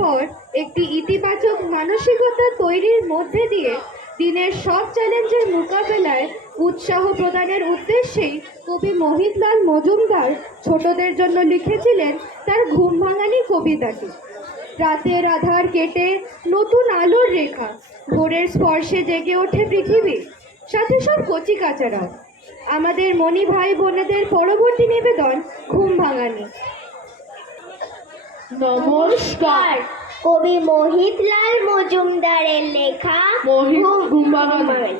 পর একটি ইতিবাচক মানসিকতা তৈরির মধ্যে দিয়ে দিনের সব চ্যালেঞ্জের মোকাবেলায় উৎসাহ প্রদানের উদ্দেশ্যেই কবি মোহিতলাল মজুমদার ছোটদের জন্য লিখেছিলেন তার ঘুম ভাঙানি কবিতাটি। রাতের আধার কেটে নতুন আলোর রেখা, ভোরের স্পর্শে জেগে ওঠে পৃথিবী, সাথে সব কচিকাচারাও। আমাদের মনি ভাই বোনেদের পরবর্তী নিবেদন ঘুম ভাঙানি। নমস্কার। কবি মোহিতলাল মজুমদারের লেখা ঘুম ভাঙানি।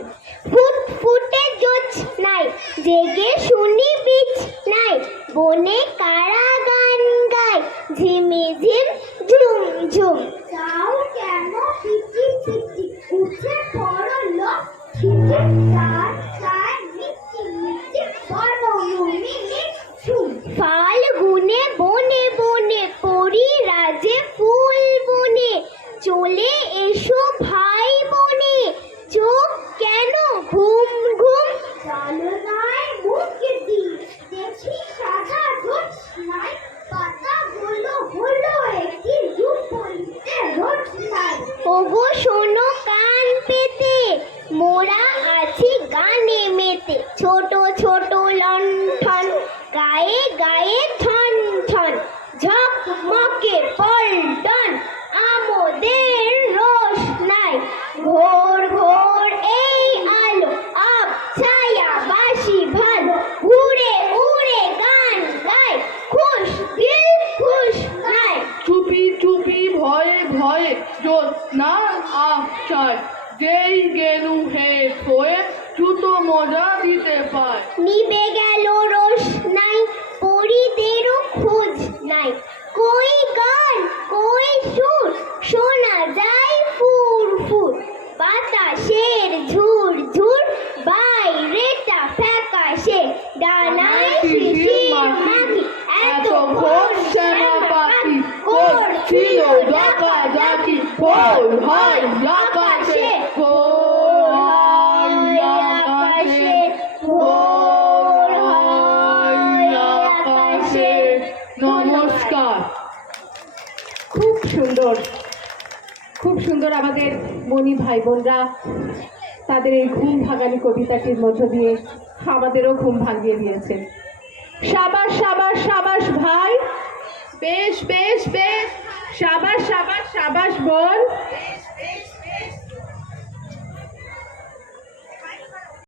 ফুটফুটে জোছনায় জেগে শুনি বিছনায়, বনে কারা গান গায় ঝিমিঝিম ঝুম ঝুম। তাও কেন পিচি পিচি উঠে পড়ল খিচে, তার ছায় মিচি মিচি বনমুনি নিঝুম। ফাল্গুনে বনে বনে পরি রাজে ফুল বনে, চলে এসো ভাই বনে, চোখ কেন ঘুম ঘুম। জানলায় মুখ দি দেখি সাদা জোছনায়, পাতাগুলো হলো একটি রূপোলিতে রোশনাই। ওগো শোনো কান পেতে, মোরা আছি গানে মেতে, ছোট ছোট লণ্ঠন গায়ে গায়ে ঠন ঠন, ঝকমকে পল্টন আমোদের রোশনাই। ঘোর ঘোর এই আলো আব ছায়া বাসি ভালো, উড়ে উড়ে গান গায় খুশ দিল খুশ নাই। চুপি চুপি ভয়ে ভয়ে জ্যোৎস্নার আবছায়, যেই গেলু হে হয়ে জুতো মজা দিতে পায়। নিবে গেল রোশনাই, পরিদেরও খোঁজ নাই, কই গান কই সুর শোনা যায় ফুর ফুর। বাতাসের ঝুর ঝুর বাইরেটা ফ্যাকাশে, ডানায় শিশির মাখি এত ভোর শ্যামা পাখি করছিল ডাকাডাকি, ভোর হয় আকাশে, ভোর হয় আকাশে, ভোর হয় আকাশে। নমস্কার। খুব সুন্দর, খুব সুন্দর। আমাদের মনি ভাই বোনরা তাদের এই ঘুম ভাঙানি কবিতাটির মধ্য দিয়ে আমাদেরও ঘুম ভাঙিয়ে দিয়েছেন। সাবাস সাবাস সাবাস ভাই, বেশ বেশ বেশ, সাবাস সাবাস সাবাস বোন।